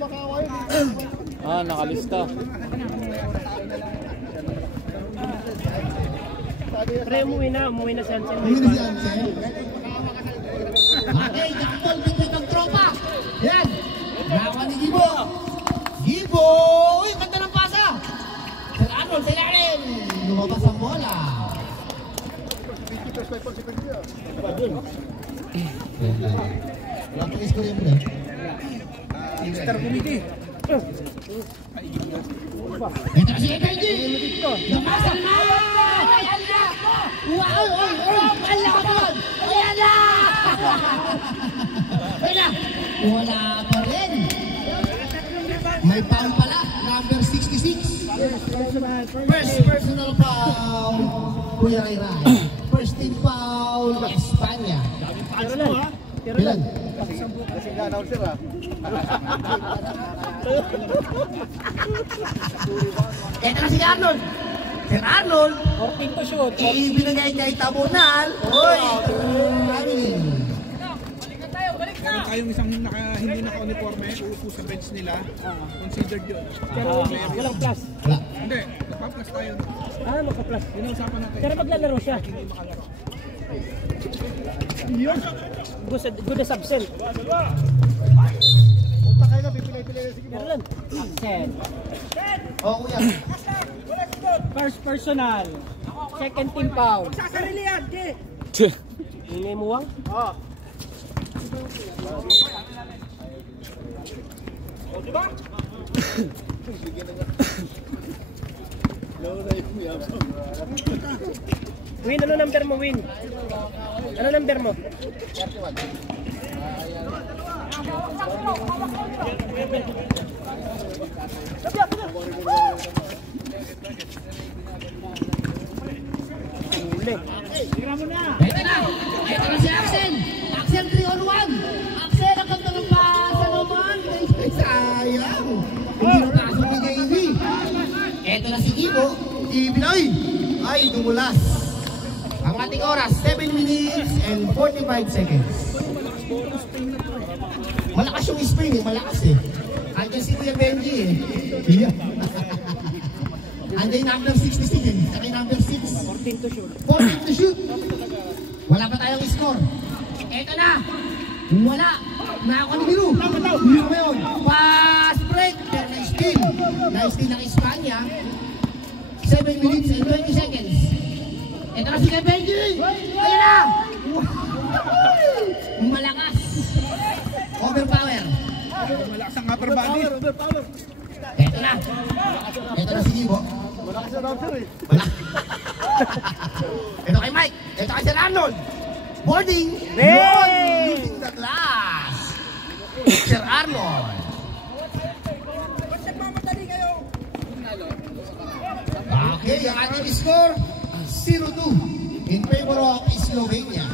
Ah, nakalista. Pre, umuwi na si Ansel. Umuwi na si Ansel. Okay, nakapol, bitin ng tropa. Yan. Nakuha ni Gibo. Gibo! Uy, ganda ng pasa. Sir Arnold, sa ilalim. Lumabas ang bola. Wala pang score yung break. Star Committee. Ito si Benji! Lumasa na! Ayan na! Wow! Ayan na! Ayan na! Ayan na! Wala pa rin! May foul pala, number 66. First personal foul, Kuya Ray Ray. First team foul, Espanya. Ilan? Kasing ganaw sila. Ito na si Arnold. Sir Arnold. 14 to shoot. Ibinagay kay Tabunal. Hoy! Meron tayong isang hindi naka-uniforme, uupo sa bench nila. Considered yun. Pero walang plus. Hindi, nagpa-plus tayo. Ah, magka-plus. Yun ang usapan natin. Pero maglalaro siya. Hindi makalaro. Good as absent. Punta kayo na, pipilay-pilay na sige mo. Meron. Absent. Oh, kuya. First personal. Second team foul. Sakarili yan, di! Ingay mo wang? Oo. O, diba? Win, ano number mo, Win? Ano number mo? Uli. Ito na si Axel. Axel 3-on-1. Axel, ang ganda ng pasa naman. Sayang. Hindi na kaso ni JV. Ito na si Gibo. Ibinoy. Ay, dumulas. Ang ating oras, 7 minutes and 45 seconds. Malakas yung spring eh, malakas eh. Andiyan si Kuya Benji eh. Yeah. Andiyan number 66 eh, saka number 6. 14 to shoot. 14 to shoot. Wala pa tayong score. Eto na. Wala. Nakakuha ni Miru. Miru ngayon. Pass break. Pero na-steal. Na-steal ng Espanya. 7 minutes and 20 seconds. Ito na si Benji! Ayan na! Malakas! Overpower! Malakas ang upper body. Ito na! Ito na si Gibo. Malakas ang upper eh. Ito kay Mike! Ito kay Sir Arnold! Boarding! Hey! Losing the glass! Sir Arnold! Okay, ang ating score 0-2 in favor of Slovenia.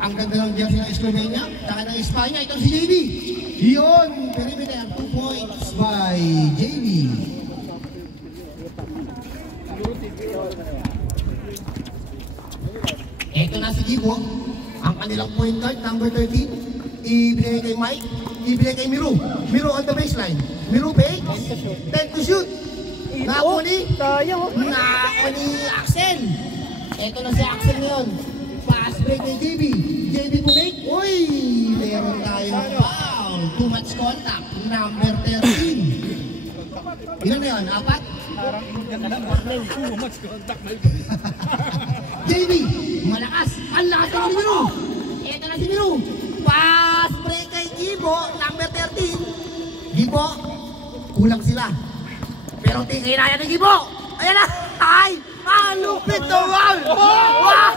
Ang ganda ng jersey ng Slovenia, saka ng Espanya, ito si JV. Yun, perimeter, 2 points by JV. Ito na si Gibo, ang kanilang point guard, number 13. Ibinigay kay Mike, ibinigay kay Miru. Miru on the baseline. Miru fake, 10 to shoot. Nako ni Axel. Ito na si Axel ngayon. Pass break kay JB. JB pumake. Uy! Meron tayong foul. Too much contact. Number 13. Ilan na yun? 4? Parang yan lang. Too much contact. JB! Malakas! Ang lakas ng Miru! Ito na si Miru. Pass break kay Gibo. Number 13. Gibo. Kulang sila. Pero tingin na yan ng Gibo. Ayan na. Ay! Ang lupit naman! Wow!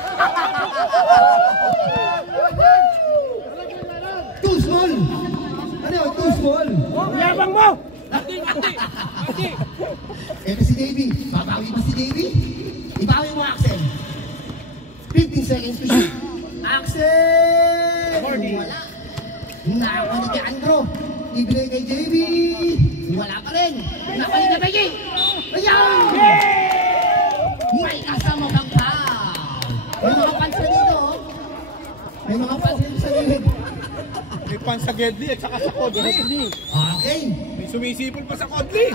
Too small! Ano yun? Too small! Yabang mo! Ito si Davey. Babawi ba si Davey? Ibawi mo, Axel. 15 seconds to shoot. Axel! Wala. Nakakuha kay Andro. Ibigay kay JV. Wala pa rin. Nakakuha kay Becky. Ayan! May kasama kang foul. May mga fans na dito. May mga fans dito sa gilid. May pan sa Gedli at saka sa Kodli. Okay. May sumisipol pa sa Kodli.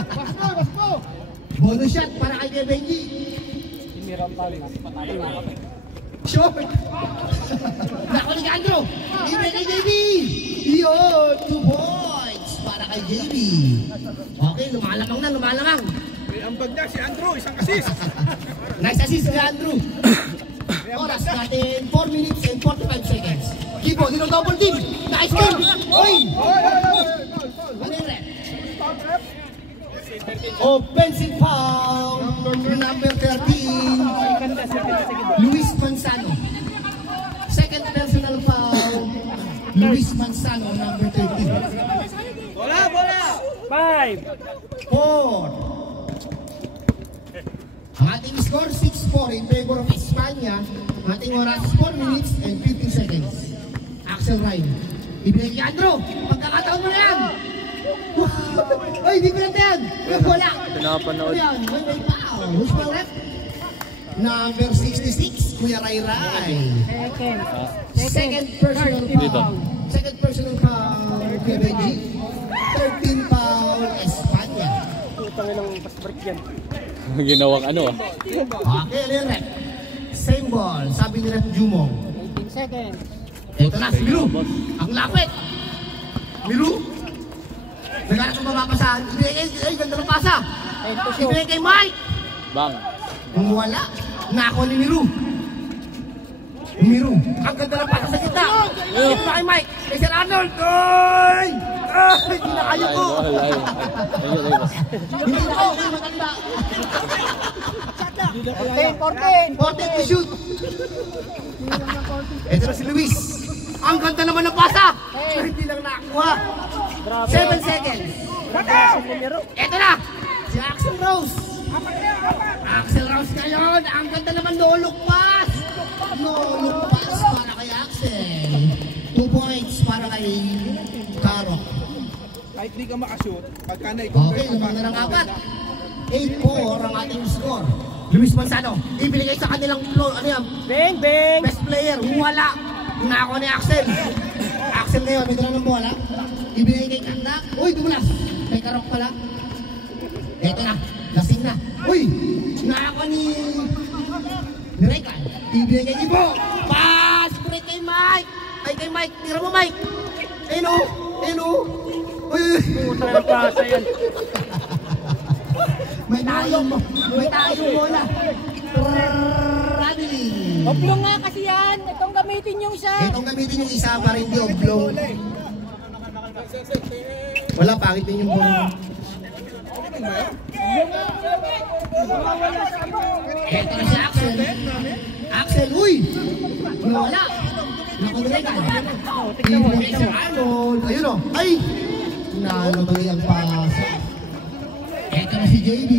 Bonus shot para kay Benji. Short. Nako ni Andrew. Ibigay kay JB. Yun, 2 points para kay JB. Okay, lumalamang na, lumalamang. May ambag na si Andrew, isang assist. Nice assist kay Andrew. Oras natin, 4 minutes and 45 seconds. Kibo, dino double team. Nice team. Oy! Ano yung rep? Offensive foul, number 13, Luis Manzano. Second personal foul, Luis Manzano, number 13. Bola! 5! 4. Ang ating score, 6-4 in favor of Espanya. Ang ating oras, 4 minutes and 15 seconds. Axel Ryan. Ibigay kay Andrew. Pagkakataon mo na yan. Ay, di pinanta yan. Wala. Pinapanood. Ayan, may foul. Who's my rep? Number 66, Kuya Ray Ray. Second personal foul. Second personal foul, Kuya Benji. 13 foul, Espanya. Putang ng pass-break yan. Ginawang ano ah. Okay, ano yung rep? Same ball, sabi ni Rep Jumong. 18 seconds. Ito na, si Miru. Ang lapit. Miru. Naghanap ng mapapasahan. Ay, ganda ng pasa. Ibigay kay Mike. Bang. Wala. Nako ni Miru. Miru. Ang ganda ng pasa sa kita. Ito kay Mike. Kay Sir Arnold. Ay! Ay! Hindi na kayo ko. Hindi na kayo ko. Matanda. 14 to shoot. Ito na si Luis. Ang ganda naman ng pasa. Hindi lang nakakuha. 7 seconds. Ito na. Si Axel Rose. Axel Rose ngayon. Ang ganda naman no-look pass. No-look pass para kay Axel. 2 points para kay Caro. Kahit di ka makashoot, pagka Okay, na-convert naman na ng apat. 8-4 ang ating score. Luis Manzano. Ibigay sa kanilang ano yan? Bang! Bang! Best player, wala. Nako ni Axel. Axel ngayon, may dala ng bola. Ibigay kay Kandak. Uy, dumulas. May karok pala. Eto na, lasing na. Uy, nako ni Rekan. Ibigay kay Ibo. Pass! Break kay Mike. Ay, kay Mike. Tira mo, Mike. Ayun o. Ayun o. Uy, Putang ng pasa yan. may tayong bola. Traveling. Oblong nga kasi yan. Itong gamitin yung isa. Itong gamitin yung isa para hindi oblong. Wala, pangit din yung bola. Eto na si Axel. Axel, uy! Wala. Nakuligan. Ibigay si Arnold. Ayun o. Ay! Nalabay ang pasa. Eto na si JB.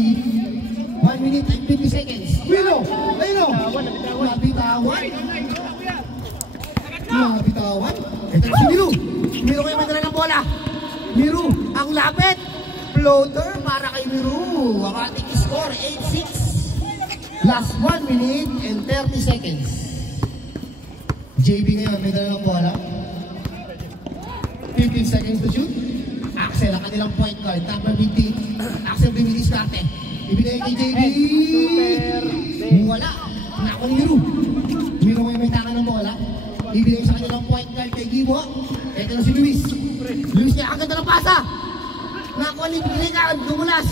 1 minute and 50 seconds. Milo! Ayun o! Nabitawan. Nabitawan. Ito na si Miru. Miru kayo may dala ng bola. Miru, ang lapit. Floater para kay Miru. Ang ating score, 8-6. Last 1 minute and 30 seconds. JB ngayon may dala ng bola. 15 seconds to shoot. Axel, ang kanilang point guard. Number 15. Axel Bimilis-Carte. Ibigay kay JB. Wala. Nako ni Miru. Miru may taka ng bola. Ibigay sa kanilang point guard kay Gibo. Ito na si Luis. Luis niya, ang ganda ng pasa. Nako ni Rekan, dumulas.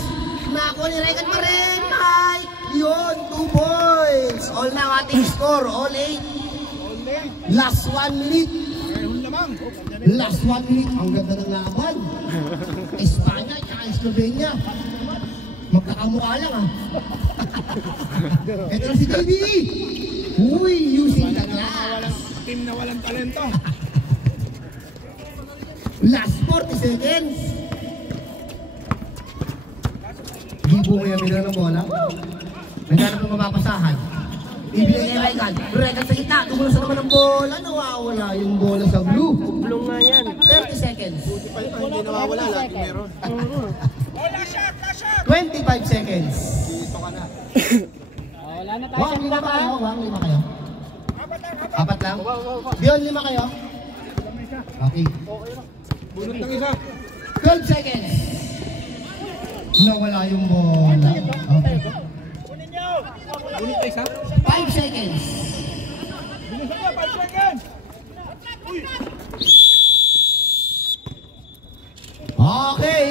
Nako ni Rekan pa rin. Ay, yun, 2 points. All na ang ating score. All 8. Last 1 minute. Last 1 minute. Ang ganda ng laban. Espanya at Slovenia. Magkakamukha lang ah. Ito na si JB. Uy, using the glass. Team na walang talento. Last 40 seconds. Gibo kaya may ng bola. Naghanap ng mapapasahan. Ibigay kay Regan. Regan sa gitna. Tumulas na naman ang bola. Nawawala yung bola sa blue. Oblong nga yan. 30 seconds. Hindi nawawala, lagi meron. 25 seconds. Wala na tayo. Wang, 5 kayo. Wang, 5 kayo. Apat lang? Diyon, 5 kayo. Okay. Bunot ng isa. 12 seconds. Nawala yung bola. Okay. Bunot ng isa. 5 seconds. Bilisan niya, 5 seconds. Okay.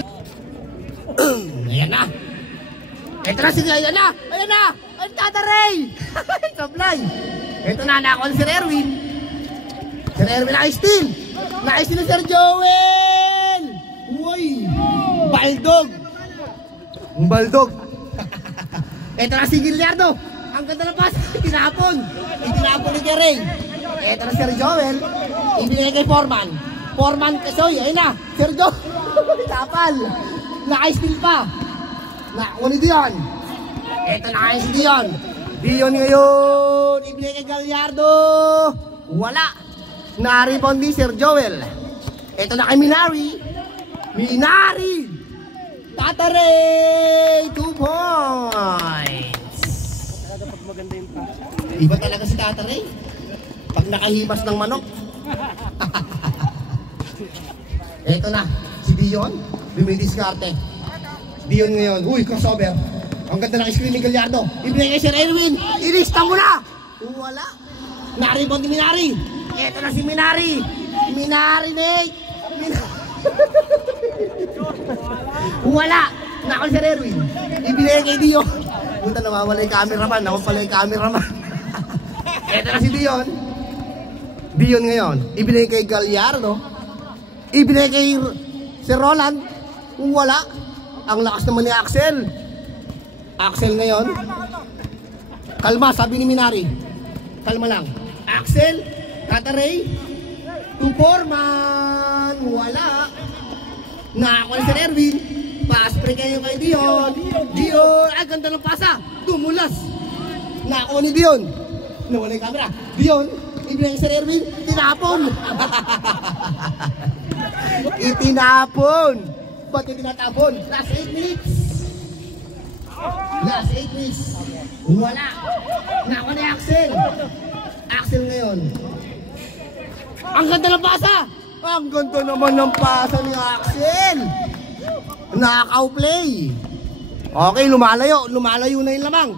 Ayan na. Ito na, sige, ayan na. Ayan na. Ang tataray. Sablay. Ito na, nakakon si Erwin. Si Erwin naka-steal. Naka-steal ni Sir Joel. Uy. Baldog. Baldog. Ito na si Giliardo. Ang ganda ng pass. Tinapon. Itinapon ni Gary. Ito na Sir Joel. Ibigay kay Foreman. Foreman Kasoy. Ayun na. Sir Joel. Tapal. Naka-steal pa. Nakuha ni Dion. Ito na kayo si Dion. Dion ngayon. Ibigay kay Gallardo. Wala. Na-rebound ni Sir Joel. Ito na kay Minari. Minari. Tataray. 2 points. Iba talaga si Tataray. Pag nakahimas ng manok. Ito na. Si Dion. Dumidiskarte. Dion ngayon. Uy, crossover. Ang ganda ng screen ni Gallardo. Ibigay kay Sir Erwin. Ilista mo na. Wala. Na-rebound ni Minari. Ito na si Minari. Minari, Nate. Wala. Nakon Sir Erwin. Ibigay kay Dion. Punta nawawala yung cameraman. Ako pala yung cameraman. Ito na si Dion. Dion ngayon. Ibigay kay Gallardo. Ibigay kay Sir Roland. Wala. Ang lakas naman ni Axel. Axel ngayon. Kalma, sabi ni Minari. Kalma lang. Axel, Tataray, to Foreman. Wala. Nakakuha si Sir Erwin. Pass-break kayo kay Dion. Dion, ay ganda ng pasa. Tumulas. Nakakuha ni Dion. Nawala yung camera. Dion, ibigay kay Sir Erwin. Tinapon. Itinapon. Ba't yung tinatapon? Last 8 minutes. Last 8 minutes. Wala. Nakakuha ni Axel. Axel ngayon. Ang ganda ng pasa. Ang ganda naman ng pasa ni Axel. Knockout-play. Okay, lumalayo. Lumalayo na yung lamang.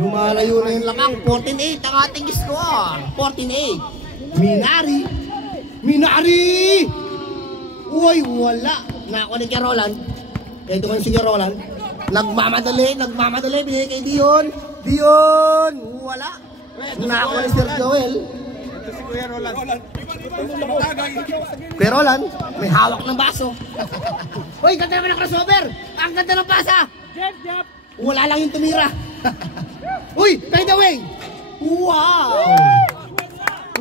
Lumalayo na yung lamang. 14-8 ang ating score. 14-8. Minari. Minari! Uy, wala. Nakakuha ni Roland. Ito kan si Roland. Nagmamadali. Binigay kay Dion. Dion! Wala. Nakakuha ni Sir Joel. Ito si Kuya Roland. Kuya Roland, may hawak ng baso. Uy, ganda naman ang crossover. Ang ganda ng pasa. Wala lang yung tumira. Uy, by the way. Wow.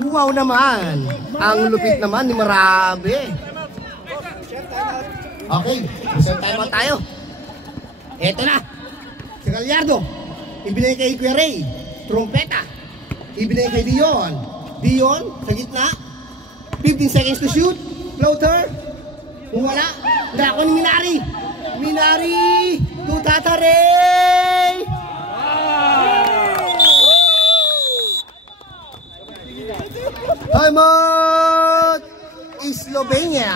Wow naman. Ang lupit naman ni Marabe. Okay, reserve time tayo. Eto na. Si Gallardo. Ibinigay kay Kuya Ray. Trompeta. Ibinigay kay Dion. Dion, sa gitna. 15 seconds to shoot. Floater. Wala. Drako ni Minari. Minari. To Tataray. Time out. Slovenia.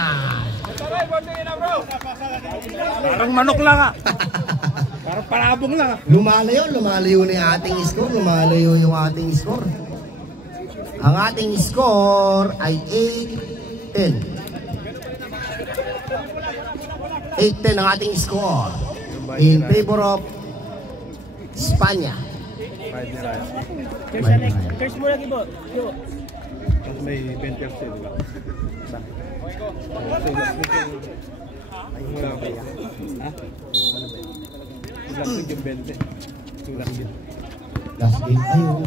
Parang manok lang ah. Parang palabong lang ah. Lumalayo na yung ating score. Lumalayo yung ating score. Ang ating score ay 8-10. 8-10 ang ating score. In favor of Spanya. Curse mo lagi po. May 20 years old. Ay, wala ba yan? Ha? Ilang ko yung 20. Sulang din. Last game. Ayun.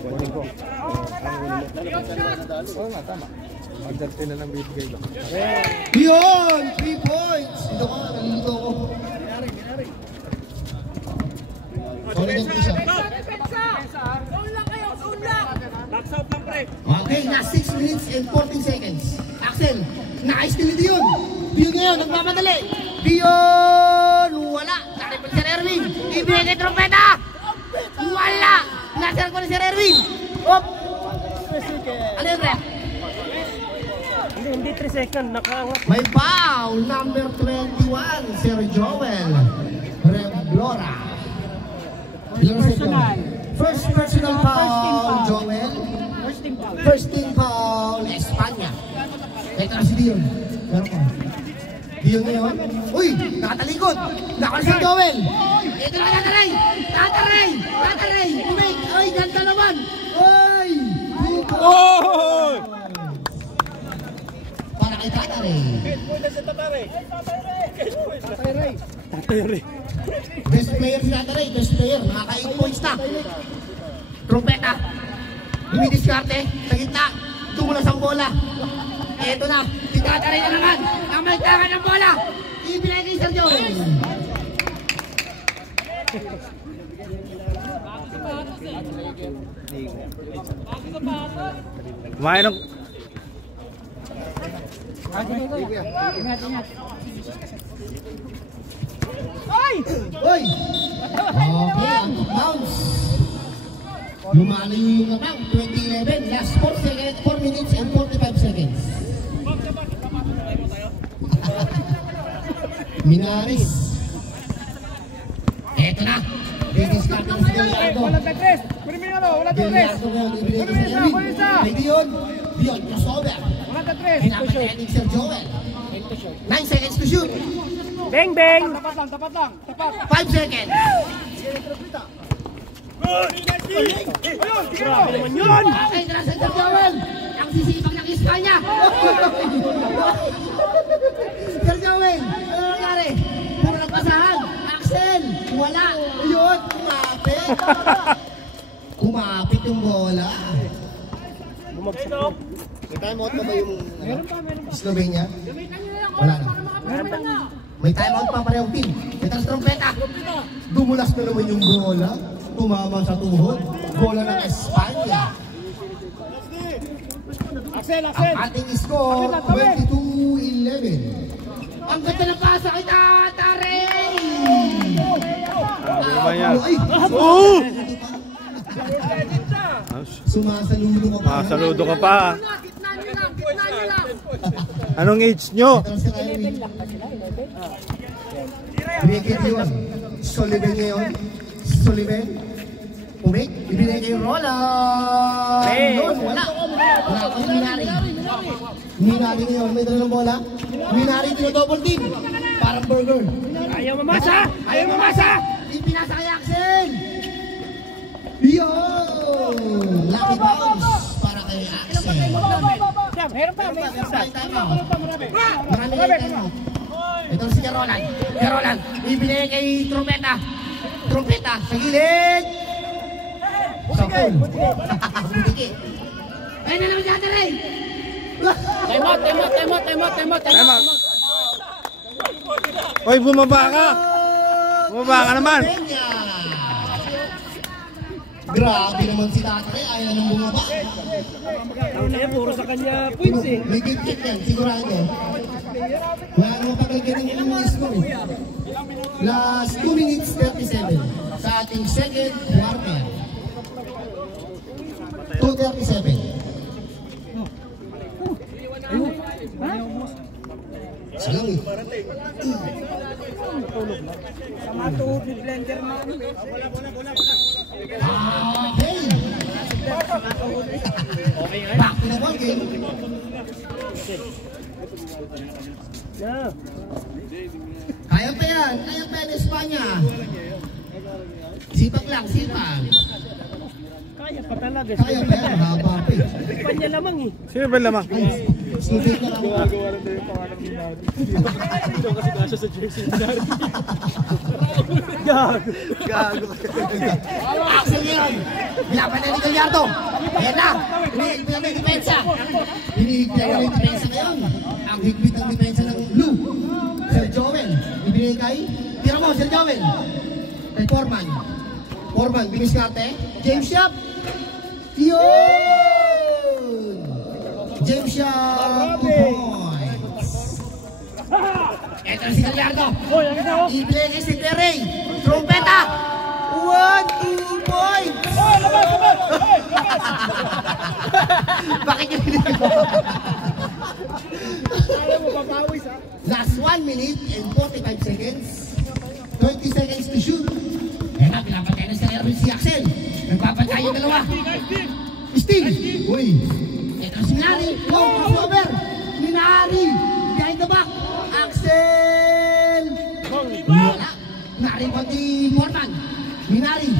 Kunin ko. Oo nga, tama. Magdarte na ng bibigay ba? Yun! 3 points! Ito ko, nalilito ko. Sorry din po siya. Okay, last 6 minutes and 14 seconds. Axel, naka-steal Dion. Dion ngayon, nagmamadali. Dion! Wala! Naripon si Erwin. Ibigay kay Trompeta! Wala! Nasir ko ni Sir Erwin. Op! Ano yun, Rep? hindi 3 second, nakaangat. May foul, number 21, Sir Joel Reblora. First personal foul, Joel. First team foul, Espanya. Ito na si Dion. Meron ko. Dion ngayon. Uy, nakatalikod. Nakala si Joel. Ito na, Tataray. Tataray. Umay. Ay, ganda naman. Uy. Oh! Para kay Tataray. Best player si Tataray. Best player. Nakaka-8 points na. Trumpeta. Dumidiskarte. Sa gitna. Tumulas ang bola. Ito na. Si Tataray na naman. Ang magtakan ng bola. Ibinay kay Sir Joel. Kumain ng... Uy! Okay, ang bounce. Lumalayo yung naman, 2011, last 4 minutes and 45 seconds. Minaris. Eto na. Didiskarte na si Galiardo. Wala Tetris! Wala Tetris! Galiardo ngayon, ibigay ko sa Elwin. Kay Dion. Dion, crossover. Wala Tetris! Pinapatayan ni Sir Joel. 9 seconds to shoot. Bang bang! 5 seconds. Grabe naman yun! Okay, tara sa Sir Joel. Ang sisipag ng Espanya. Sir Joel, ano nangyari? Puro nagpasahan. Axel, wala. Yun, kumapit. Kumapit yung bola. May timeout pa ba yung Slovenia? Wala na. May timeout pa parehong team. May trompeta. Dumulas na naman yung bola. Tumama sa tuhod. Bola ng Espanya. Ang ating score, 22-11. Ang ganda ng pasa kay Tataray! Ay! Oh! Sumasaludo ka pa. Saludo ka pa. Anong age nyo? Binigit yun. Soliven ngayon. Soliven. Umik. Ibinigay kay Roland. Yun, wala. Wala ko yung Minari. Minari ngayon. May dala ng bola. Minari double team. Parang burger. Ayaw mamasa! Ipinasa kay Axel. Yun. Lucky bounce para kay Axel. Meron pa! Marami kayo timeout. Ito si Roland. Roland. Ibinigay kay Trumpeta. Trumpeta sa gilid. Sa pool. Butiki. Ayun na naman si Tataray. Time out! Hoy, bumaba ka! Bumaba ka naman! Grabe naman si Tataray. Ayaw nang bumaba. Puro sa kanya points eh. May git-git yan, sigurado. Wala naman pagkagaling yung score eh. Last 2 minutes 37 sa ating second quarter. 2:37. Salang eh. Sama tuhod ni blender na ano eh. Okay. Back to the ball game. Kaya pa yan Espanya. Sipak lang, sipak. Kaya pa talaga. Kaya pa yan, haba pa eh. Espanya lamang eh. Sino ba lamang? Sudin ka lang. Gago. Axel ngayon. Bilaban na ni Galiardo. Ayan na. Hinihigpit ang depensa. Hinihigpit ang depensa ngayon. Ang higpit ang depensa ng Blue. Sir Joel. Ibinigay kay. Tira mo, Sir Joel. Kay Foreman. Foreman, biniskarte. James Shop. Yun! James Shop. 2 points. Ito na si Galiardo. Ibinigay kay si Terry. Trumpeta. 1, 2 points. Bakit yung Last 1 minute and 45 seconds. 20 seconds to shoot. Ayan na, pinapatay na si Erwin si Axel. Nagpapatay yung dalawa. Steve! Uy! Ito si Minari. Oh, crossover! Minari! Behind the back! Axel! Wala. Minari pa di Portman. Minari.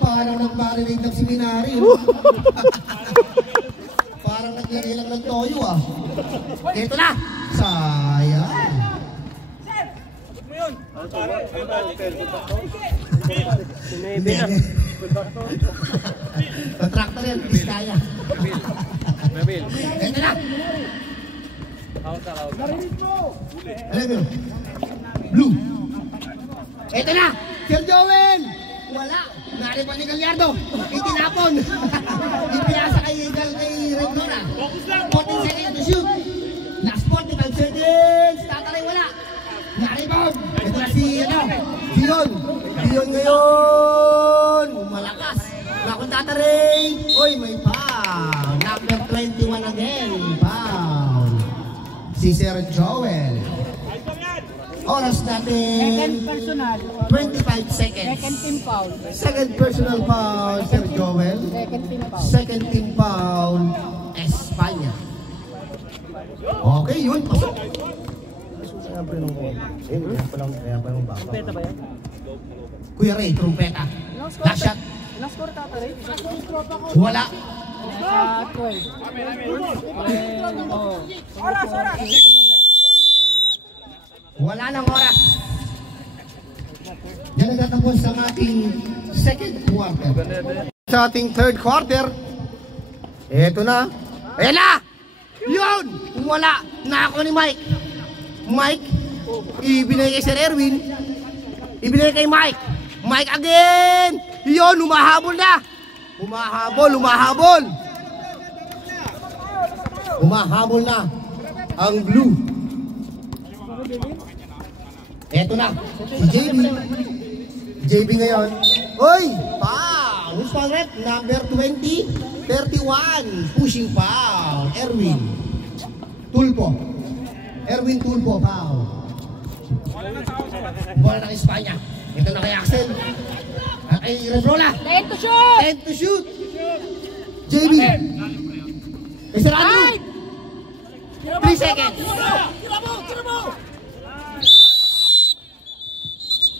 Parang nag-marinate lang si Minari. Parang naglagay lang ng toyo ah. Ito na! Sayang! Hindi. Kontraktor yan, Biskaya. Nabil. Ito na! Alam mo? Blue! Ito na! Sir Joel! Wala! Nari pa ni Gallardo! Itinapon! Ipinasa kay Regnora. 14 seconds to shoot! Last 45 seconds! Tataray wala! Nari-bound! Ito na si Dion! Dion ngayon! Malakas! Nakon tataray! Uy, may foul! Number 21 again! Foul! Si Sir Joel! Oras natin Second personal. 25 seconds. Second team foul. Second personal foul, Sir Joel. Second team foul. Second team foul, Espanya. Okay, yun. Pasok. Peta ba yan? Kuya Ray, trumpeta. Last shot. Ilang score tataray? Wala. Nasa 12. Oras! Wala nang oras. Yan ang tatapos sa ating second quarter. Sa ating third quarter, eto na. Ayan na! Yun! Wala! Nako ni Mike. Mike, ibinigay kay Sir Erwin. Ibinigay kay Mike. Mike again! Yun! Humahabol na! Humahabol! Humahabol na ang blue. Eto na, si JB. JB ngayon. Oy! Foul! Who's foul rep? Number 20, 31. Pushing foul. Erwin Tulpo. Erwin Tulpo, foul. Bola ng Espanya. Ito na kay Axel. Kay Rebrola. 10 to shoot! 10 to shoot. JB. Mr. Andrew. 3 seconds.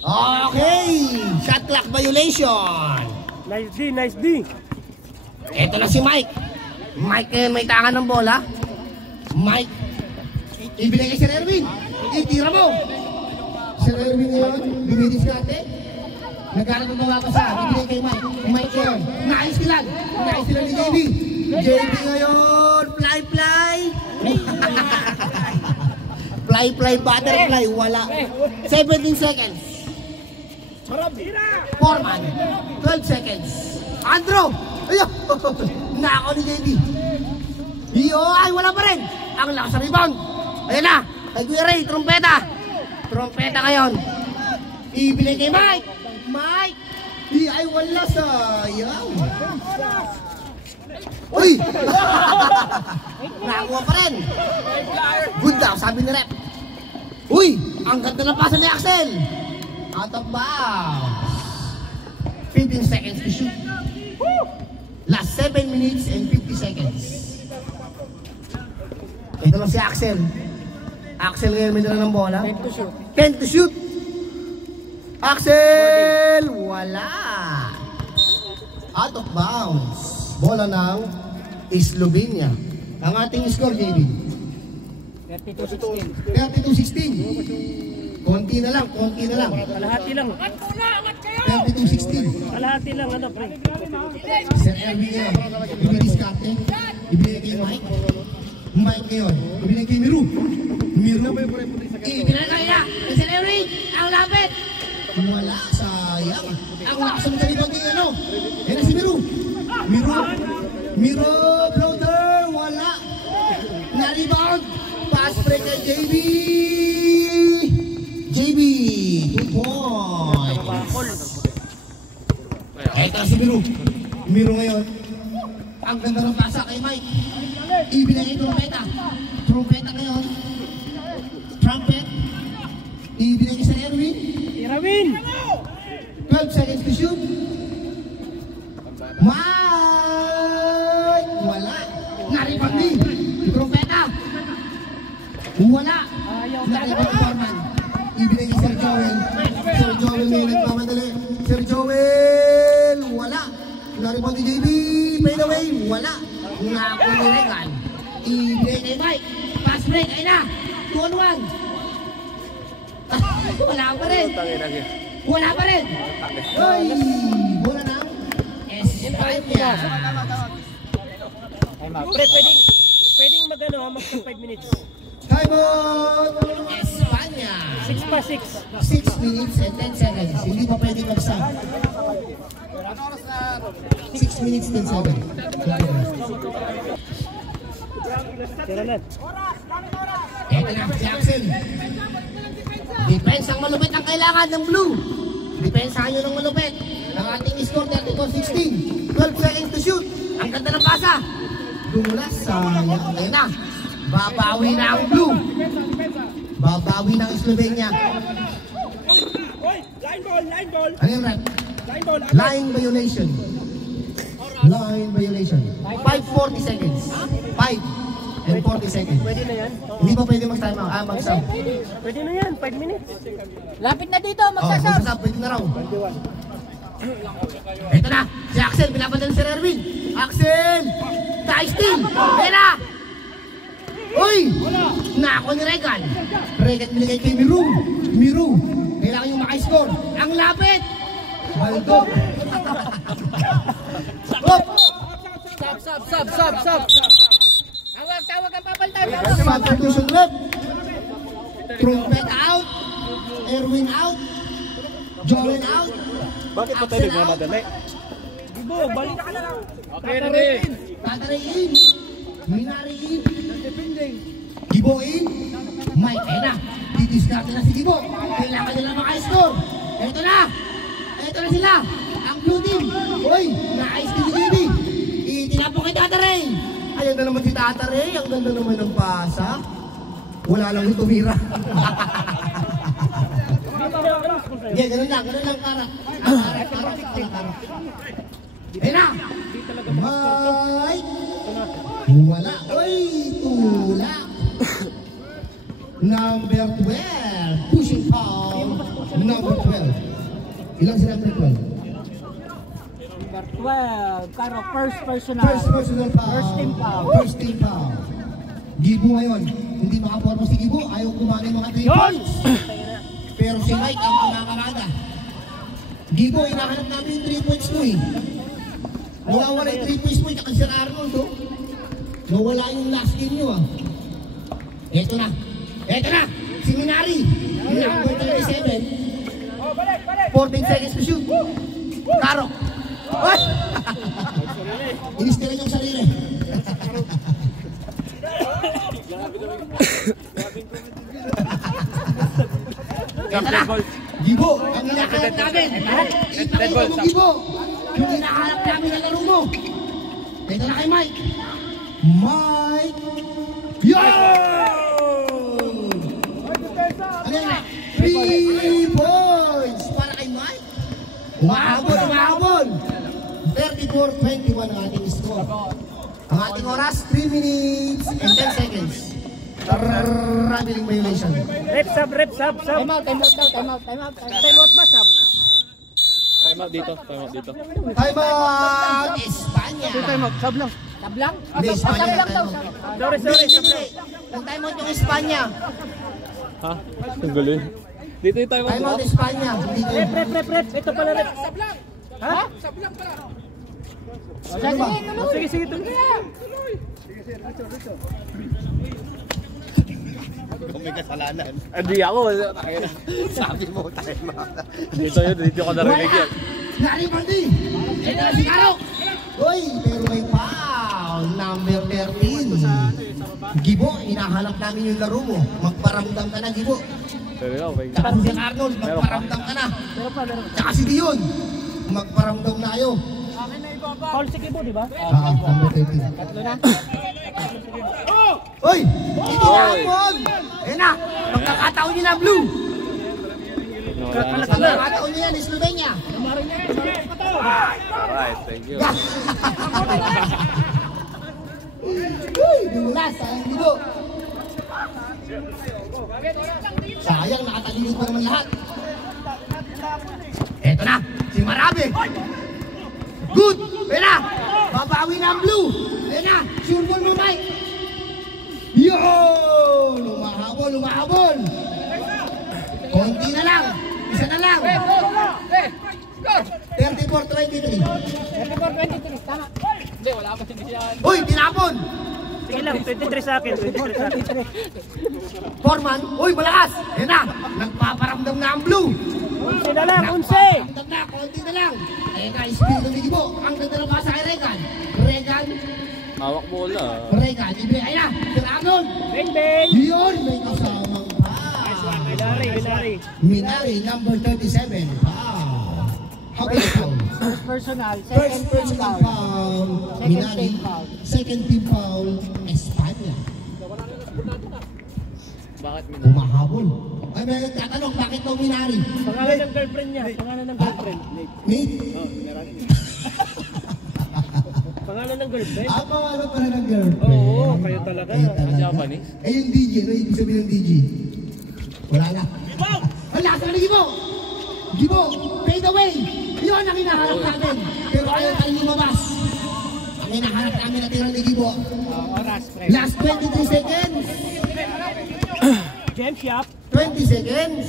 Okay, shot clock violation. Nice D. Ito na si Mike. Mike may tangan ng bola. Mike, ibigay kay Sir Erwin. Itira mo. Sir Erwin ngayon, binidiskarte. Nagkaroon ng mga pasa. Ibigay kay Mike. Mike ngayon, naayos sila ni JB. JB ngayon, fly. Fly, butterfly, wala. 17 seconds. Foreman, 12 seconds. Andrew! Ayun! Nako ni JB. Ay, wala pa rin. Ang lakas sa rebound. Ayan na. Kay Kuya Ray, trumpeta. Trumpeta ngayon. Ibigay kay Mike. Mike! Ay, wala, sayang. Uy! Nakakuha pa rin. Good daw, sabi ni Rep. Uy! Ang ganda ng pasa ni Axel. Out of bounds. 15 seconds to shoot. Last 7 minutes and 50 seconds. Ito lang si Axel. Axel ngayon may dala ng bola. 10 to shoot. 10 to shoot. Axel! Wala. Out of bounds. Bola ng Slovenia. Ang ating score, JB. 32-16. Konti na lang. Kalahati lang. 32-16. Kalahati lang, pre. Sir Erwin ngayon, ibiniskarte. Ibinigay kay Mike. Mike ngayon, ibinigay kay Miru. Ibinigay na. Sir Erwin, ang lapit. Wala, sayang. Ang lakas ng talibag ng ano. Yan na si Miru. Miru, floater, wala. Na-rebound. Pass break kay JB. 2 points. Ito si Miru ngayon. Ang ganda ng pasa kay Mike. Ibinigay trumpeta. Ibinigay sa Erwin. Irawin! 12 seconds to shoot. Mike! Wala. Naripag din. Trompeta. Wala. Naripag ni Foreman. Ibinigay kay Sir Joel. Sir Joel may nagmamadali. Sir Joel! Wala. Naripag ni JB. Fade away. Wala. Nako ni Regan. Ibinigay kay Mike. Pass break. Ayun na. 2-on-1. Wala pa rin. Wala pa rin. Uy! Bola na. Espanya. Pre, pwedeng mag 5 minutes. Time out. Espanya. 6 pa, 6. 6 minutes and 10 seconds. Hindi pa pwede mag-stop. 6 minutes and 10 seconds. Tira na. Ito na, Jackson. Defense ang malupit ang kailangan ng blue. Depensahan nyo ng malupit. Ang ating score 34-16. 12 seconds to shoot. Ang ganda ng pasa. Dumulas, sayang. Ayun na. Babawi na ang blue. Babawi na ang Slovenia. Line ball. Ano yung rep? Line violation. Line violation. 5:40 seconds. 5 and 40 seconds. Pwede na yan? Hindi pa pwede mag-time out. Mag-stop. Pwede na yan, 5 minutes. Lapit na dito, Oh, magsasab. mag-stop. Pwede na raw. Ito na. Si Axel. Pinapadala si Sir Erwin. Axel! Tie-steal! Ayan na! Uy! Nako ni Regan. Regan binigay kay Miru. Miru. Kailangan yung maka-score. Ang lapit! Baldo. Hop! Sab. Tawag ang papaltan. Substitution left. Trumpet out. Erwin out. Joel out. Bakit pa tayo nagmamadali? Gibo, balik ka na lang. Tatari in. Minari in. Gibo in. Mike, ayun na. Didiscard na si Gibo. Kailangan nila maka-score. Ito na. Ito na sila. Ang blue team. Uy, na-ice din si JB. Itinapong kay Tatari. Ayan na naman si Tatari. Ang ganda naman ng pasa. Wala lang yung tumira. Yeah, ganun lang, Kara. Kara. Ayun na! Mike! Wala. Uy, tulak! Number 12. Pushing foul. Number 12. Ilang sila number 12? Number 12. Karo, first personal. First personal foul. First team foul. First team foul. Gibo ngayon. Hindi makaporma si Gibo. Ayaw kumana yung mga 3 points. Pero si Mike ang kumakamada. Gibo, hinahanap namin yung 3 points mo eh. Nawawala yung 3 points mo eh. Kasi Sir Arnold oh. Nawala yung last game nyo ah. Eto na. Si Minari. Number 37. 14 seconds to shoot. Karo. What? Inistila yung sarili. Ito na. Gibo, ang hinahanap namin. Ipakita mo, Gibo. Yung hinahanap namin na laro mo. Ito na kay Mike. Mike. Yo! Ano yan? 3 points para kay Mike. Umahabol. 34-21 ang ating score. Ang ating oras, 3 minutes and 10 seconds. Traveling violation. Rep sub. Time out ba, sab? Time out dito. Time out! Espanya! Sab lang. Sab lang? Hindi, Espanya. Sab lang daw, sab. Sorry. Ang time out yung Espanya. Ha? Ang gulo yun. Dito yung time out. Time out Espanya. Hindi ko. Rep. Ito pala rep. Ha? Sige, tuloy. Kung may kasalanan. Hindi ako. Sabi mo tayo mga. Dito ko narinig yan. Nari Mardi! Ito na si Karo! Uy, pero may foul. Number 13. Gibo, hinahanap namin yung laro mo. Magparamdam ka na, Gibo. Pero ikaw, may... Tsaka si Arnold, magparamdam ka na. Tsaka si Dion, magparamdam na kayo. Paul si Gibo, di ba? Number 13. Tatlo na. Uy! Itinapon! Ayan na! Magkakataon nyo na, Blue! Nagkakalat Sa na. kataon niya yan, Slovenia. Alright, thank you. Uy, dulas, sayang dito. Sayang, nakataligid pa naman lahat. Eto na, si Marabe. Good, pera. Babawi na ang blue. Ayan na, sure ball mo, Mike. Yun! Lumahabol. Konti na lang. Isa na lang. 34-23. 34-23, tama. Uy, tinapon. Sige lang, 23 sa akin. 23 sa akin. Foreman. Uy, malakas. Ayan na, nagpaparamdam na ang blue. 11 na lang, 11. Nagpaparamdam na, konti na lang. Ayan na, espiritu ni Gibo. Ang ganda ng basa kay Regan. Hawak bola. Regan, ayan na, Dragon. Bang, bang. Yun, may kasamang pa. Minari, number 37. Wow. How about foul? First personal, First second team personal foul. foul, Second Minari. team foul. Second team foul, Espanya. Bakit Umahabol. Ay, may nagtatanong, bakit daw Minari? Pangalan ng girlfriend niya. Pangalan ng girlfriend. Nate? Pangalan ng girlfriend? Ah, pangalan pala ng girlfriend. Oo, kayo talaga. Kayo talaga. Japanese? Eh, yung DJ, ano ibig sabihin ng DJ? Wala na. Wala, sa Gibo! Gibo, fade away! Yun ang hinahanap natin. Pero ayaw tayo lumabas. Ang hinahanap namin na tira ni Gibo. Oras, pre. Last 23 seconds. Gem shop. 20 seconds.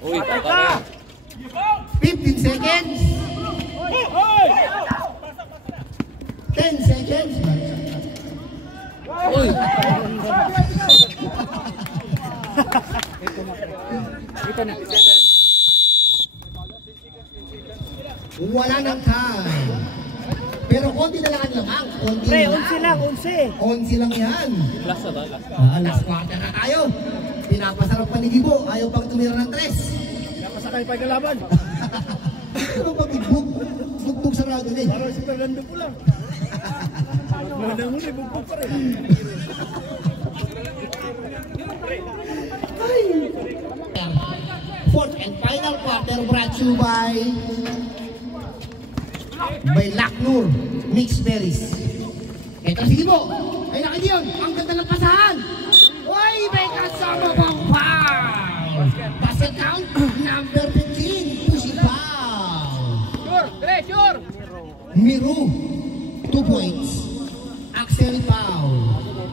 Uy, taka. 15 seconds. 10 seconds. Uy! Ito na. Wala nang time. Pero konti na lang ang lamang. Konti Pre, na 11 lang, 11. 11 lang yan. Last na ba? Last. Last quarter na tayo. Pinapasarap pa ni Gibo. Ayaw pang tumira ng 3. Napasakay pa yung kalaban. Ano ba bigbog? Bugbog sarado na eh. Parang si Fernando po lang. Manang huli, bugbog pa rin. Fourth and final quarter brought to you by Laknur Mixed Berries. Ito si Gibo. Ay nakidiyon. Ang ganda ng pasahan. Uy, may kasama pang foul. Basket count number 15. Pushing foul. Sure. Miru 2 points. Axel foul.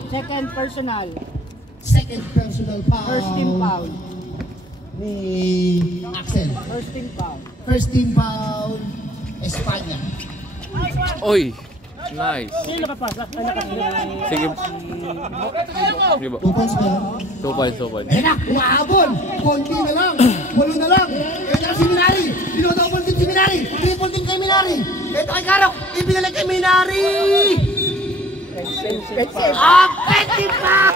Second personal, Second personal foul. first team foul. Ni Axel. First team foul. First team foul. Espanya. Uy! Nice. Sino nakapasa? Ay, nakapasa. Sige. Sige ba? 2 points ba yun? 2 points, 2 points. Ayan na, umahabol. Konti na lang. Walo na lang. Ito na si Minari. Dinodouble din si Minari. Triple din kay Minari. Ito kay Karok. Ibinalik kay Minari. Offensive foul!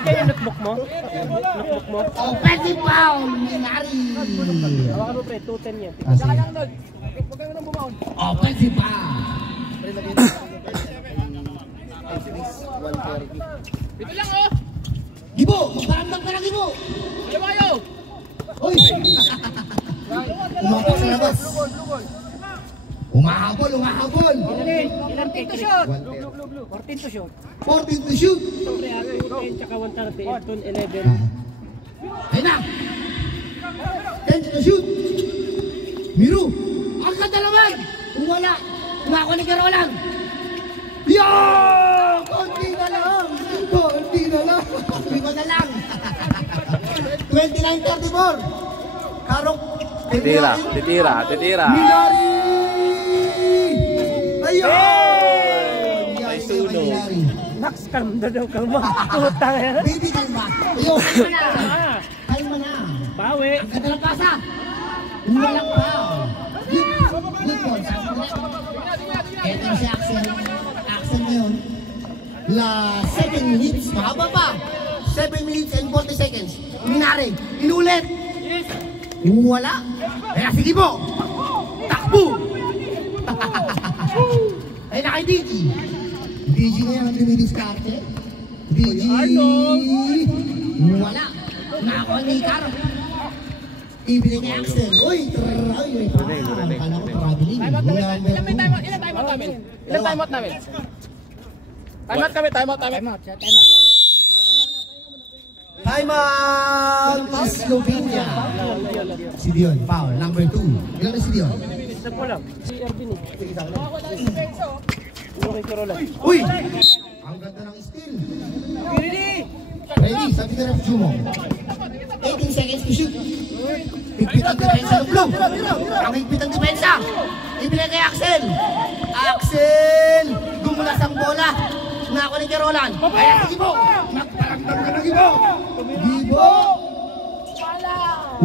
Kaya yung notebook mo? Notebook mo? Offensive foul! Minari. Hawakan mo pre, 210 yan. Offensive foul! Gibo! Magparamdam ka na, Gibo! Uy! Umapak sa labas. Umahabol! Ilan take to shoot? 14 to shoot. 14 to shoot. Pre, 210 tsaka 130, 11. Ayun na! 10 to shoot. Miru! Ang ganda naman! Kung wala, umako ni Garo lang. Yo! Konti na lang! Konti na lang! Konti na lang! 29-34! Karok! Titira. Minari! Ayun! May suno. Minari. Max, kalma daw, kalma. Putang yan. Baby, kalma. Ayun, kalma na. Ah, Kalma na. bawi. Ang ganda ng pasa. Walang foul. Good ball. Sabi ko na. Ito si Axel. Axel ngayon. La 7 minutes. Mahaba pa. 7 minutes and 40 seconds. Minari. Inulit. Wala. Kaya sige po. Takbo. Ay na kay DG. DG na yan ang dumidiskarte. DG. Wala. Nakakuha ni Caro. Ibigay kay Axel. Uy, ay, may pa. Kala ko traveling. Ilan time out namin? Ilan time out namin? Time out. Time out! Slovenia. Si Dion, foul. Number 2. Ilan na si Dion? Isa po lang. Si Ervin eh. Okay, Carola. Uy! Ang ganda ng steal. Ready, sabi na ng Jumo. 18 seconds to shoot. Higpit ang depensa ng Blue. Ang higpit ang depensa. Ibigay kay Axel. Axel! Gumulas ang bola. Nako ni Carolan. Ayan si Gibo. Nagparagdag na ng Gibo. Gibo!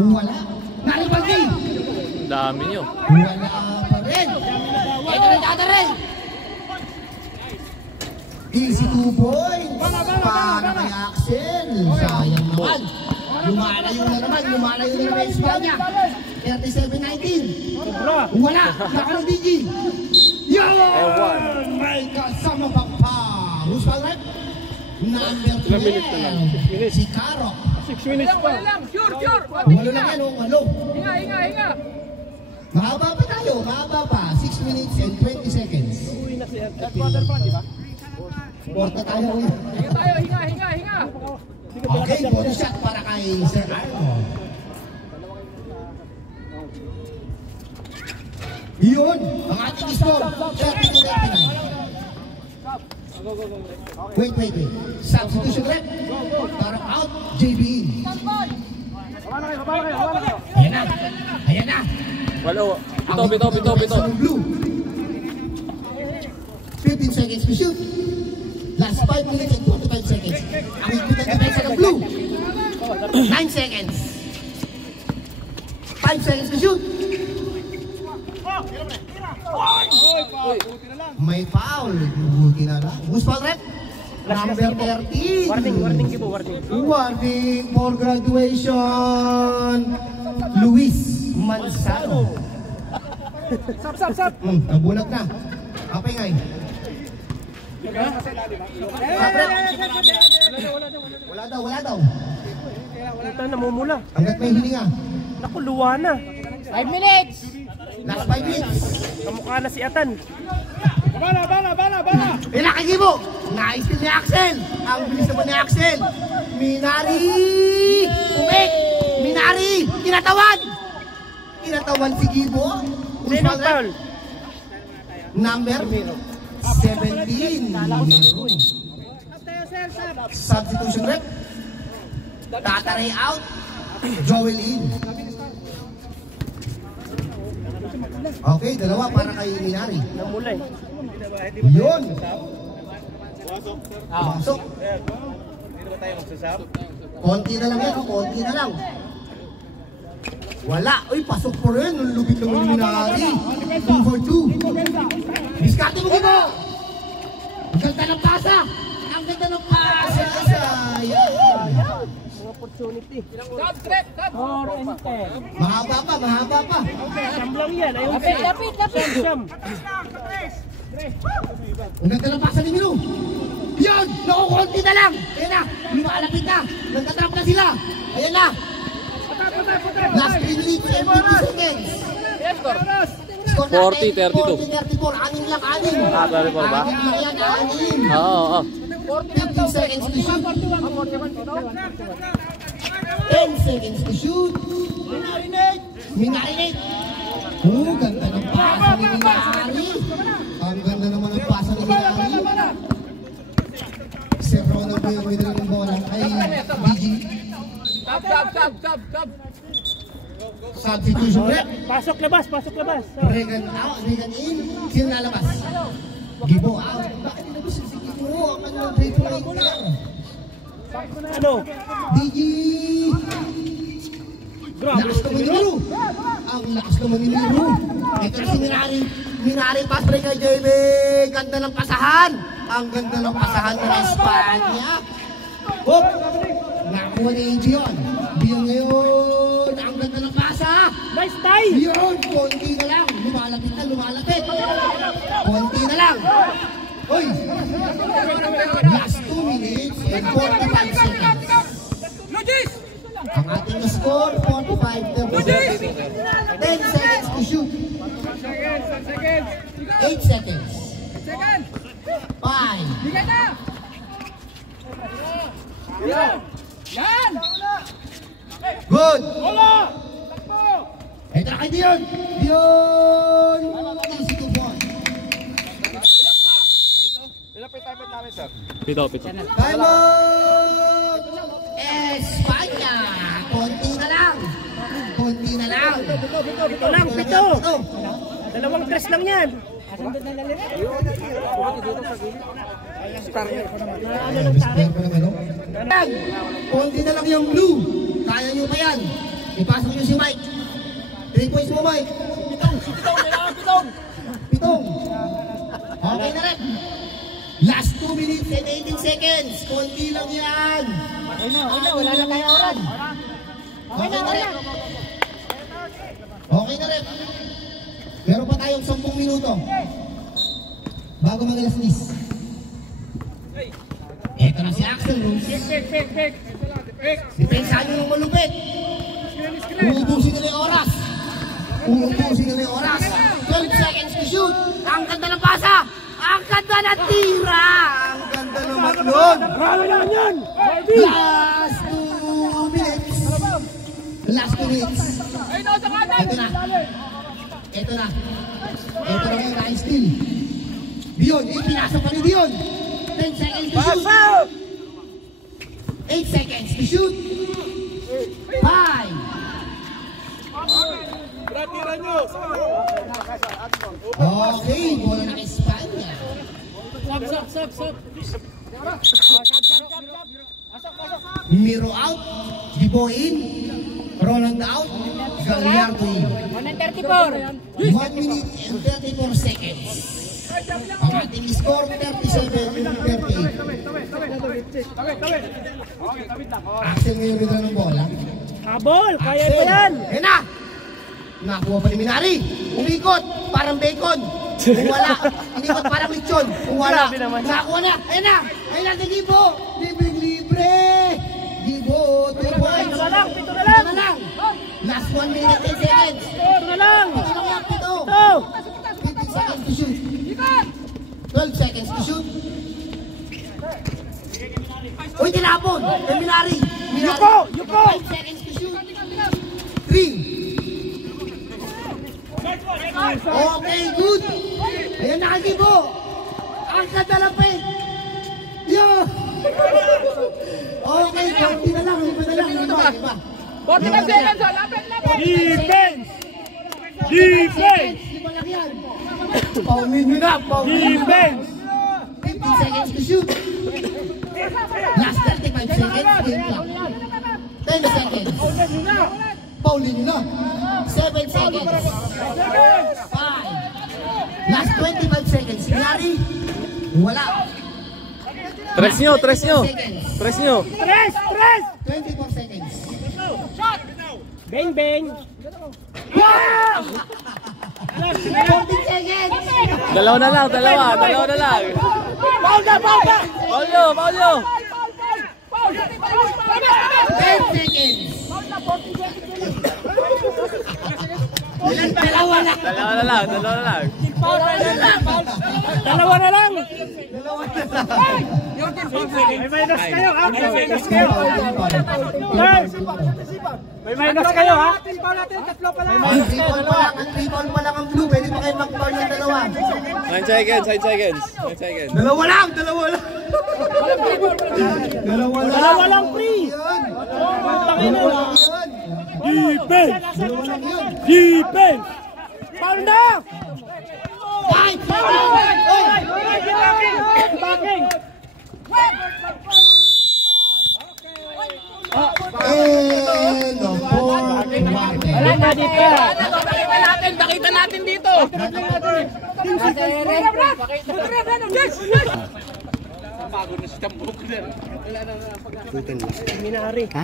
Wala. Nalipaldi. Dami nyo. Wala pa rin. Ito na data rin. Easy 2 points para kay Axel. Sayang naman. Lumalayo na naman yung Espanya. 37-19. Wala. Nakalong DG. Yan! May kasama pang pa. Who's foul rep? Number 12. Si Caro. 6 minutes pa. Walo lang yan, walo. Hinga. Mahaba pa tayo, mahaba pa. 6 minutes and 20 seconds. Uwi na si Ervin. Di ba? Porta tayo. Hinga. Okay, bonus shot para kay Sir Arnold. Yun, ang ating score, 30-39. Wait. Substitution rep. Para out, JB. Ayan na. Wala. Bito. Blue. 15 seconds to shoot. Last 5 minutes and 45 seconds. Ang higpit ang depensa ng Blue. 9 seconds. 5 seconds to shoot. May foul. Buti na lang. Who's foul rep? Number 13. Warning, Gibo. Warning for graduation. Luis Manzano. Sap. Nabulag na. Kapay ngay. Wala daw. Ito, namumula. Hanggat may hininga. Naku, luwa na. 5 minutes! Last 5 minutes. Kamukha na si Atan. Bala! Kikibo! Na-steal ni Axel! Ang bilis naman ni Axel! Minari! Umik! Minari! Kinatawan si Gibo! Sino ang foul? Number 17. Substitution rep. Tataray out. Joel in. Okay, dalawa para kay Minari. Namula eh. Yun! Pasok. Konti na lang yan, konti na lang. Wala. Uy, pasok po rin. Ang lupit naman yung Minari. 2 for 2. Diskarte mo Gibo! Ang ganda ng pasa! Ang ganda ng pasa! Sayang! Opportunity. 4 and 10. Mahaba pa. Siyam lang yan. Ayaw Lapit. Siyam. Ang ganda ng pasa ni Milo! Yun! Naku, konti na lang! Ayan na! Lumalapit na! Nagtatrap na sila! Ayan na! Last 3 minutes and 50 seconds! Score natin, 40-34. 6 lang, 6. 34 ba? 6 lang yan, 6. Oo. 15 seconds to shoot. 10 seconds to shoot. Minarinate. Ganda ng pasa ni Minari. Ang ganda naman ng pasa ni Minari. Si Ronald Boy may dalang ng bola kay BG. Substitution rep. Pasok labas. Regan out, Regan in. Sino lalabas? Gibo out. Bakit nilabas si Gibo? Ang kanyang grade 4 player. Ano? BG. Lakas naman ni Miru. Ang lakas naman ni Miru. Ito na si Minari. Minari pass break kay JB. Ganda ng pasahan. Ang ganda ng pasahan ng Espanya. Hop! Nakuha ni AJ yun. Diyan ngayon. Ang ganda ng pasa. Nice tie! Yun! Konti na lang. Lumalapit. Konti na lang. Hoy! Last 2 minutes and 45 seconds. Ang ating score, 45-36. 10 seconds to shoot. 8 seconds. 5. Good. Ito na kay Dion. Dion. Easy to fall. Pito. Time out. Espanya. Konti na lang. Ito lang, pito. Dalawang tres lang yan. Konti na lang yung blue. Kaya nyo pa yan. Ipasok nyo si Mike. 3 points mo, Mike. Pitong. Okay na rin. Last 2 minutes and 18 seconds. Konti lang yan. Wala na tayo oras. Okay na rin. Okay na rin. Meron pa tayong 10 minuto. Bago mag-alas-lis. Ito na si Axel Rose. Depensahan nyo ng malupit. Uubusin nila yung oras. 12 seconds to shoot. Ang ganda ng pasa. Ang ganda ng tira. Ang ganda ng matlon. Last 2 minutes. Ito na yung nice steal. Dion, ipinasa pa ni Dion. 10 seconds to shoot. 8 seconds to shoot. 5. Okay, bola ng Espanya. Sub. Miro out, Gibo in, Roland out, Gallardo in. 134. 1 minute and 34 seconds. Ang ating score, 37-38. Axel ngayon rin ng bola. Habol, kaya pa yan. Yan na! Nakuha pa ni Minari. Umikot, parang bacon. Kung wala, inikot parang lechon. Kung wala, nakuha na. Ayan na! Ayan na, Gibo! Libre! Gibo, 2 points. Pito na lang. Last 1 minute, 10 seconds. Pito na lang. Pito lang yan, pito. Pito. 15 seconds to shoot. 12 seconds to shoot. Uy, tinapon! Minari! Yuko! 5 seconds to shoot. 3. Okay, good! Ayan na kay Gibo! Ang kadalapin! Yo! Okay, konti na lang. Iba. 45 seconds. Defense! Iba lang yan. Paulin nyo na! Defense! 15 seconds to shoot. Last 35 seconds. Game clock. 10 seconds. Paulin nyo na. 7 seconds. 5. Last 25 seconds. Minari. Wala. Tres nyo. Tres! 24 seconds. Bang! 14 seconds. Dalawa na lang. Paul nyo. 10 seconds. Dalawa na lang. Dalawa na lang. May minus kayo ha. Ang 3 ball pa lang ang blue. Pwede pa kayo mag-foul ng dalawa. 9 seconds. Dalawa lang. Dalawa lang free. Defense! Foul na! Fight! Backing! And the ball. Wala na dito. Pakita natin dito. Minari. Ha?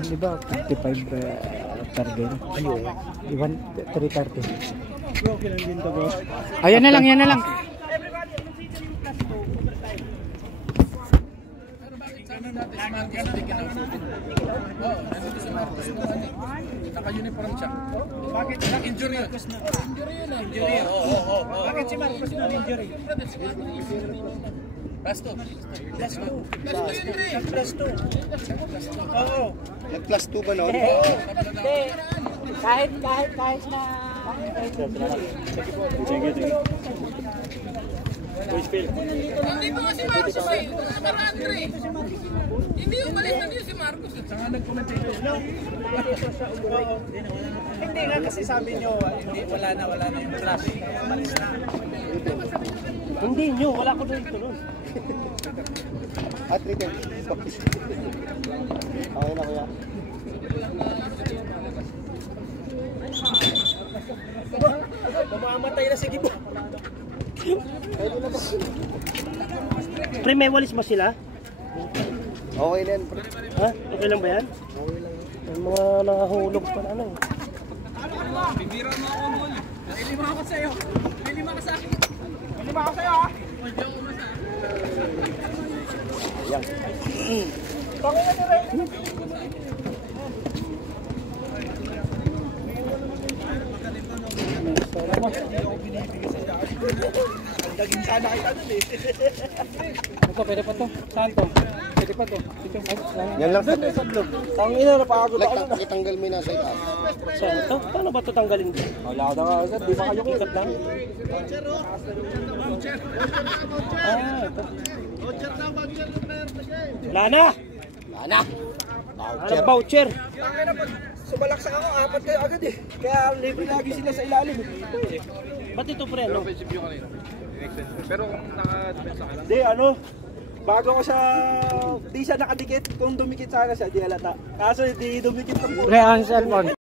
Di ba 55 per game? Ayun. 330. Ayan na lang. dati si Marcos hindi kinausutin. Oo, nandito si Marcos naman eh. Naka-uniform siya. Bakit? Injury yun. Injury yun eh. Injury yun. Oo. Bakit si Marcos yung injury? Plus 2. Plus 2. Plus 2. Oo. Nag-plus 2 ba noon? Hindi. Kahit na... Hindi pa kasi Marcos eh. Nakaraan eh. Hindi yung balik na niyo si Marcos. Saka nag-commentator. Hindi nga kasi sabi nyo, hindi, wala na yung traffic. Malis na. Hindi nyo, wala ko doon tuloy. At 310. Okay na kuya. Mamamatay na si Gibo. Pre, may walis ba sila? Okay na yan. Ha? Okay lang ba yan? Yung mga nakahulog pa na ano eh. Bibira mo ako mo. Lilima ako sa'yo. Lilima ka sa akin. Lilima ako sa'yo ha. Pwede ako masa. Ayan. Bakit na rin? Daging sana kita dun eh. Ito, pwede pa to. Saan to? Pwede pa to. Yan lang sa Ang ina, napagod ako na. itanggal mo yung nasa itaas. Saan ito? Paano ba ito tanggalin ko? Wala ka nga agad. Di ba kayo kikat lang? Ah, ito. Wala na! Ana! Ano voucher? Sumalaksak ako, apat kayo agad eh. Kaya libre lagi sila sa ilalim. Ba't ito pre? No? Pero kung naka-depensa ka lang? Hindi, ano? Bago ko siya, di siya nakadikit. Kung dumikit sana siya, di halata. Kaso di dumikit pag Pre, ang cellphone.